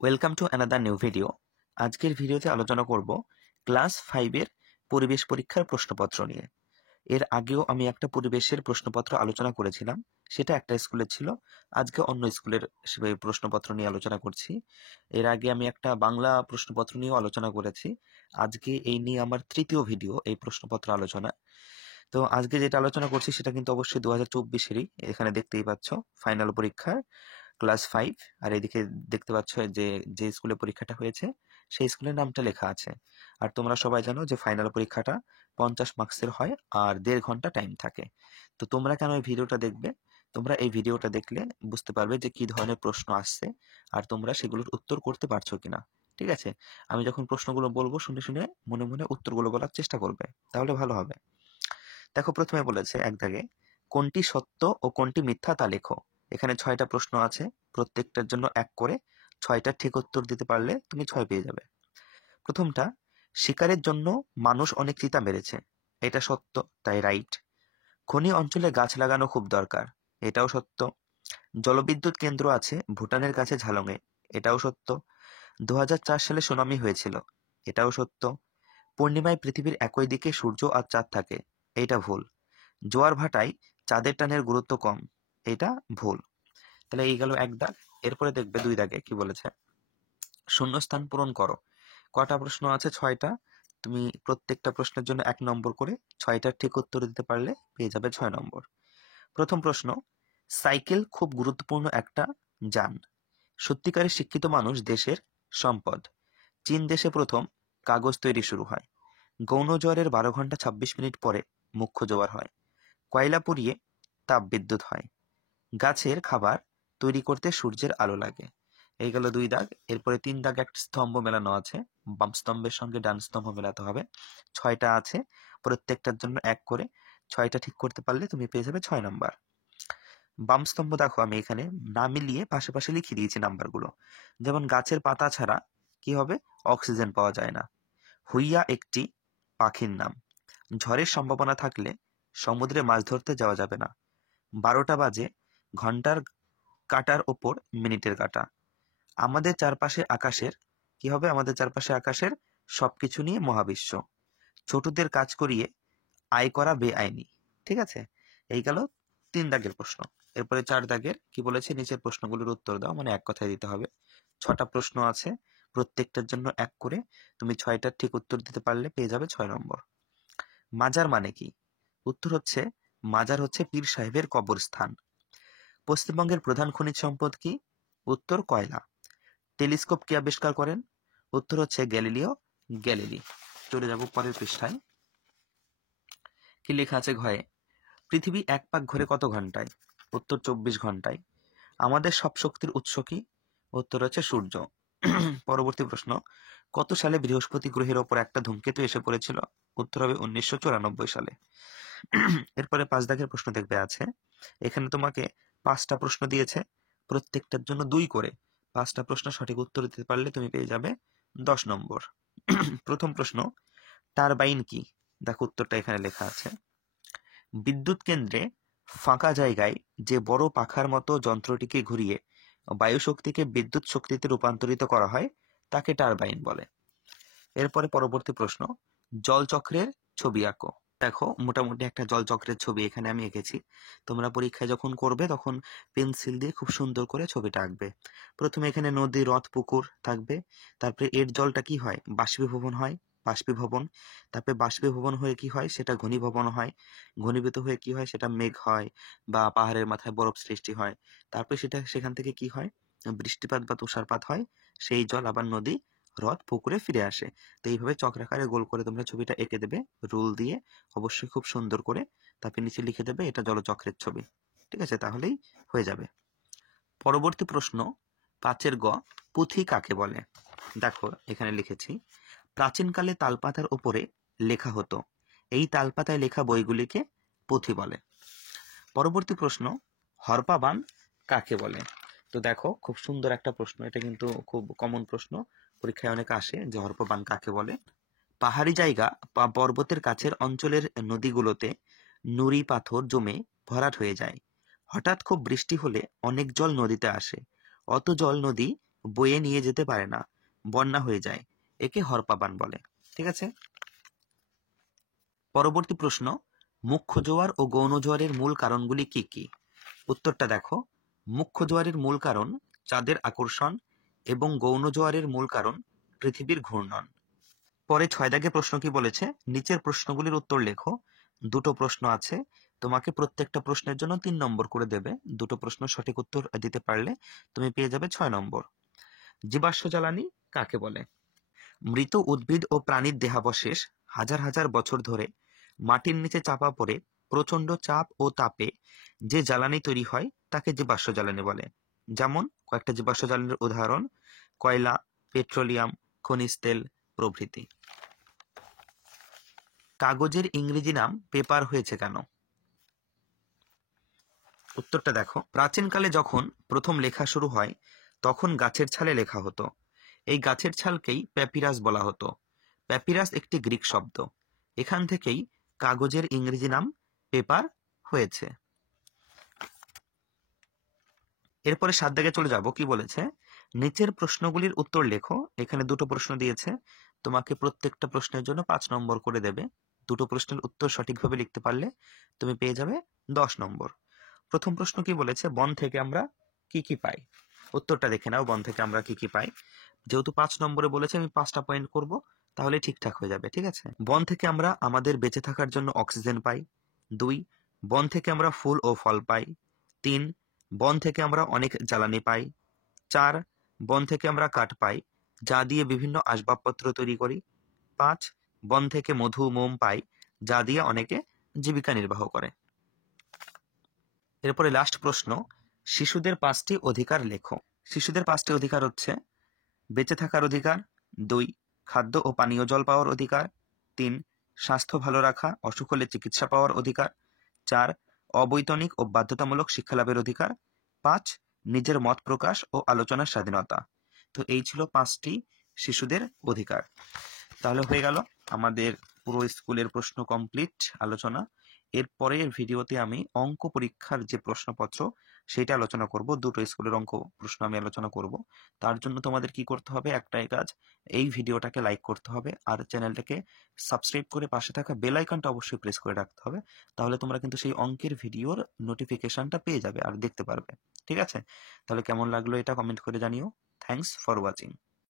Welcome to another new video. আজকের ভিডিওতে আলোচনা করব ক্লাস 5 এর পরিবেশ পরীক্ষার প্রশ্নপত্র নিয়ে। এর আগেও আমি একটা পরিবেশের প্রশ্নপত্র আলোচনা করেছিলাম, সেটা একটা স্কুলের ছিল। আজকে অন্য স্কুলের প্রশ্নপত্র নিয়ে আলোচনা করছি। এর আগে আমি একটা বাংলা প্রশ্নপত্র নিয়েও আলোচনা করেছি। আজকে এই নিয়ে আমার তৃতীয় ভিডিও এই প্রশ্নপত্র আলোচনা। তো আজকে যেটা আলোচনা করছি সেটা কিন্তু অবশ্যই 2024-এরই। এখানে দেখতেই পাচ্ছ ফাইনাল পরীক্ষার ক্লাস 5, আর এদিকে দেখতে পাচ্ছ যে স্কুলে পরীক্ষাটা হয়েছে সেই স্কুলের নামটা লেখা আছে। আর তোমরা সবাই জানো যে ফাইনাল পরীক্ষাটা 50 মার্কসের হয় আর 1.5 ঘন্টা টাইম থাকে। তো তোমরা কেন এই ভিডিওটা দেখবে? তোমরা এই ভিডিওটা দেখলে বুঝতে পারবে যে কি ধরনের প্রশ্ন আসছে আর তোমরা সেগুলোর উত্তর করতে পারছো কিনা। ঠিক আছে, আমি যখন প্রশ্নগুলো বলবো শুনে শুনে মনে মনে উত্তরগুলো বলার চেষ্টা করবে, তাহলে ভালো হবে। দেখো, প্রথমে বলেছে এক দাগে, কোনটি সত্য ও কোনটি মিথ্যা তা লেখো। এখানে 6টা প্রশ্ন আছে, প্রত্যেকটার জন্য 1 করে। 6টার ঠিক উত্তর দিতে পারলে তুমি 6 পেয়ে যাবে। প্রথমটা, শিকারের জন্য মানুষ অনেক চিতা মেরেছে। এটা সত্য, তাই রাইট। খনি অঞ্চলে গাছ লাগানো খুব দরকার। এটাও সত্য। জলবিদ্যুৎ কেন্দ্র আছে ভুটানের কাছে ঝালংয়ে। এটাও সত্য। 2004 সালে সুনামি হয়েছিল। এটাও সত্য। পূর্ণিমায় পৃথিবীর একই দিকে সূর্য আর চাঁদ থাকে। এটা ভুল। জোয়ার ভাটায় চাঁদের টানের গুরুত্ব কম। এটা ভুল। তাহলে এই গেল 1 দাগ। এরপরে দেখবে 2 দাগে কি বলেছে, শূন্যস্থান পূরণ করো। কটা প্রশ্ন আছে? 6টা। তুমি প্রত্যেকটা প্রশ্নের জন্য 1 নম্বর করে। 6টার ঠিক উত্তর দিতে পারলে পেয়ে যাবে 6 নম্বর। প্রথম প্রশ্ন, সাইকেল খুব গুরুত্বপূর্ণ একটা যান। সত্যিকারের শিক্ষিত মানুষ দেশের সম্পদ। চীন দেশে প্রথম কাগজ তৈরি শুরু হয়। গৌণ জোয়ারের 12 ঘন্টা 26 মিনিট পরে মুখ্য জোয়ার হয়। কয়লা পুড়িয়ে তাপ বিদ্যুৎ হয়। গাছের খাবার তৈরি করতে সূর্যের আলো লাগে। এই গেল 2 দাগ। এরপরে 3 দাগ একটা স্তম্ভ মেলানো আছে, বাম স্তম্ভের সঙ্গে ডান স্তম্ভ মেলাতে হবে। 6টা আছে, প্রত্যেকটার জন্য 1 করে। 6টা ঠিক করতে পারলে তুমি পেয়ে যাবে 6 নাম্বার। বাম স্তম্ভ দেখো, আমি এখানে না মিলিয়ে পাশে পাশে লিখে দিয়েছি নাম্বারগুলো। যেমন গাছের পাতা ছাড়া কি হবে? অক্সিজেন পাওয়া যায় না। হুইয়া একটি পাখির নাম। ঝড়ের সম্ভাবনা থাকলে সমুদ্রে মাছ ধরতে যাওয়া যাবে না। 12টা বাজে ঘন্টার কাটার ওপর মিনিটের কাটা। আমাদের চারপাশে আকাশের কি হবে? আমাদের চারপাশে আকাশের সবকিছু নিয়ে মহাবিশ্ব। ছোটদের কাজ করিয়ে আয় করা বেআইনি। ঠিক আছে, এই গেল 3 দাগের প্রশ্ন। এরপরে 4 দাগের কি বলেছে, নিচের প্রশ্নগুলোর উত্তর দাও, মানে এক কথায় দিতে হবে। 6টা প্রশ্ন আছে, প্রত্যেকটার জন্য 1 করে। তুমি 6টার ঠিক উত্তর দিতে পারলে পেয়ে যাবে 6 নম্বর। মাজার মানে কি? উত্তর হচ্ছে, মাজার হচ্ছে পীর সাহেবের কবরস্থান। পশ্চিমবঙ্গের প্রধান খনিজ সম্পদ কি? উত্তর কয়লা। টেলিস্কোপ কে আবিষ্কার করেন? উত্তর হচ্ছে গ্যালিলিও গ্যালিলি। চলে যাব পরের পৃষ্ঠায়। কি লেখা আছে ঘয়ে? পৃথিবী 1 পাক ঘোরে কত ঘন্টায়? উত্তর 24 ঘন্টায়। আমাদের সব শক্তির উৎস কি? উত্তর হচ্ছে সূর্য। পরবর্তী প্রশ্ন, কত সালে বৃহস্পতি গ্রহের ওপর একটা ধূমকেতু এসে পড়েছিল? উত্তর হবে 1994 সালে। এরপরে 5 দাগের প্রশ্ন দেখবে আছে। এখানে তোমাকে 5টা প্রশ্ন দিয়েছে, প্রত্যেকটার জন্য 2 করে। 5টা প্রশ্ন সঠিক উত্তর দিতে পারলে তুমি পেয়ে যাবে 10 নম্বর। প্রথম প্রশ্ন, টারবাইন কি? দেখো উত্তরটা এখানে লেখা আছে। বিদ্যুৎ কেন্দ্রে ফাঁকা জায়গায় যে বড় পাখার মতো যন্ত্রটিকে ঘুরিয়ে বায়ু শক্তিকে বিদ্যুৎ শক্তিতে রূপান্তরিত করা হয় তাকে টারবাইন বলে। এরপরে পরবর্তী প্রশ্ন, জলচক্রের ছবি আঁকো। দেখো, মোটামুটি একটা জলচক্রের ছবি এখানে আমি এঁকেছি। তোমরা পরীক্ষায় যখন করবে তখন পেন্সিল দিয়ে খুব সুন্দর করে ছবিটা আঁকবে। প্রথমে এখানে নদী, হ্রদ, পুকুর থাকবে। তারপরে এর জলটা কি হয়? বাষ্পীভবন হয়, বাষ্পীভবন। তারপরে বাষ্পীভবন হয়ে কি হয়? সেটা ঘনীভবন হয়। ঘনীভূত হয়ে কি হয়? সেটা মেঘ হয় বা পাহাড়ের মাথায় বরফ সৃষ্টি হয়। তারপরে সেখান থেকে কি হয়? বৃষ্টিপাত বা তুষারপাত হয়। সেই জল আবার নদী, হ্রদ, পুকুরে ফিরে আসে। তো এইভাবে চক্রাকারে গোল করে তোমরা ছবিটা এঁকে দেবে রুল দিয়ে, অবশ্যই খুব সুন্দর করে। তারপরে নিচে লিখে দেবে এটা জলচক্রের ছবি। ঠিক আছে, তাহলেই হয়ে যাবে। পরবর্তী প্রশ্ন, 5-এর গ, পুঁথি কাকে বলে? দেখো এখানে লিখেছি, প্রাচীনকালে তালপাতার ওপরে লেখা হতো। এই তালপাতায় লেখা বইগুলিকে পুঁথি বলে। পরবর্তী প্রশ্ন, হরপা বাঁধ কাকে বলে? তো দেখো, খুব সুন্দর একটা প্রশ্ন, এটা কিন্তু খুব কমন প্রশ্ন, পরীক্ষায় অনেক আসে যে হরপা বাঁধ কাকে বলে। পাহাড়ি জায়গা বা পর্বতের কাছের অঞ্চলের নদীগুলোতে নুড়ি পাথর জমে ভরাট হয়ে যায়। হঠাৎ খুব বৃষ্টি হলে অনেক জল নদীতে আসে। অত জল নদী বয়ে নিয়ে যেতে পারে না, বন্যা হয়ে যায়, একে হরপাবান বলে। ঠিক আছে। পরবর্তী প্রশ্ন, মুখ্য জোয়ার ও গৌণ জোয়ারের মূল কারণগুলি কি কি? উত্তরটা দেখো, মুখ্য জোয়ারের মূল কারণ চাঁদের আকর্ষণ এবং গৌণ জোয়ারের মূল কারণ পৃথিবীর ঘূর্ণন। পরে 6 দাগে প্রশ্ন কি বলেছে, নিচের প্রশ্নগুলির উত্তর লেখো। দুটো প্রশ্ন আছে, তোমাকে প্রত্যেকটা প্রশ্নের জন্য 3 নম্বর করে দেবে। দুটো প্রশ্ন সঠিক উত্তর দিতে পারলে তুমি পেয়ে যাবে 6 নম্বর। জীবাশ্ম জ্বালানি কাকে বলে? মৃত উদ্ভিদ ও প্রাণীর দেহাবশেষ হাজার হাজার বছর ধরে মাটির নিচে চাপা পড়ে প্রচণ্ড চাপ ও তাপে যে জ্বালানি তৈরি হয় তাকে জীবাশ্ম জ্বালানি বলে। যেমন কয়েকটা জীবাশ্ম জ্বালানির উদাহরণ: কয়লা, পেট্রোলিয়াম, খনিজ তেল প্রভৃতি। কাগজের ইংরেজি নাম পেপার হয়েছে কেন? উত্তরটা দেখো, প্রাচীনকালে যখন প্রথম লেখা শুরু হয় তখন গাছের ছালে লেখা হতো। এই গাছের ছালকেই প্যাপিরাস বলা হতো। প্যাপিরাস একটি গ্রিক শব্দ, এখান থেকেই কাগজের ইংরেজি নাম পেপার হয়েছে। এরপরে 7 দাগে চলে যাব। কি বলেছে, নিচের প্রশ্নগুলির উত্তর লেখো। এখানে দুটো প্রশ্ন দিয়েছে, তোমাকে প্রত্যেকটা প্রশ্নের জন্য 5 নম্বর করে দেবে। দুটো প্রশ্নের উত্তর সঠিকভাবে লিখতে পারলে তুমি পেয়ে যাবে 10 নম্বর। প্রথম প্রশ্ন কি বলেছে, বন থেকে আমরা কি কি পাই? উত্তরটা দেখে নাও, বন থেকে আমরা কি কি পাই। যেহেতু 5 নম্বরে বলেছে, আমি 5টা পয়েন্ট করব, তাহলে ঠিকঠাক হয়ে যাবে। ঠিক আছে। বন থেকে আমরা আমাদের বেঁচে থাকার জন্য অক্সিজেন পাই। 2, বন থেকে আমরা ফুল ও ফল পাই। 3, বন থেকে আমরা অনেক জ্বালানি পাই। 4, বন থেকে আমরা কাঠ পাই, যা দিয়ে বিভিন্ন আসবাবপত্র তৈরি করি। 5, বন থেকে মধু, মোম পাই, যা দিয়ে অনেকে জীবিকা নির্বাহ করে। এরপরে লাস্ট প্রশ্ন, শিশুদের 5টি অধিকার লেখো। শিশুদের 5টি অধিকার হচ্ছে: বেঁচে থাকার অধিকার। 2, খাদ্য ও পানীয় জল পাওয়ার অধিকার। 3, স্বাস্থ্য ভালো রাখা, অসুখ হলে চিকিৎসা পাওয়ার অধিকার। 4, অবৈতনিক ও বাধ্যতামূলক শিক্ষা লাভের অধিকার। 5, নিজের মত প্রকাশ ও আলোচনার স্বাধীনতা। তো এই ছিল 5টি শিশুদের অধিকার। তাহলে হয়ে গেল আমাদের পুরো স্কুলের প্রশ্ন কমপ্লিট আলোচনা। এরপরের ভিডিওতে আমি অঙ্ক পরীক্ষার যে প্রশ্নপত্র সেটা আলোচনা করব। দুটো স্কুলের অঙ্ক প্রশ্ন আমি আলোচনা করব। তার জন্য তোমাদের কি করতে হবে, একটাই কাজ, এই ভিডিওটাকে লাইক করতে হবে আর চ্যানেলটাকে সাবস্ক্রাইব করে পাশে থাকা বেল আইকনটা অবশ্যই প্রেস করে রাখতে হবে। তাহলে তোমরা কিন্তু সেই অঙ্কের ভিডিওর নোটিফিকেশনটা পেয়ে যাবে আর দেখতে পারবে। ঠিক আছে। তাহলে কেমন লাগলো এটা কমেন্ট করে জানিও। Thanks for watching.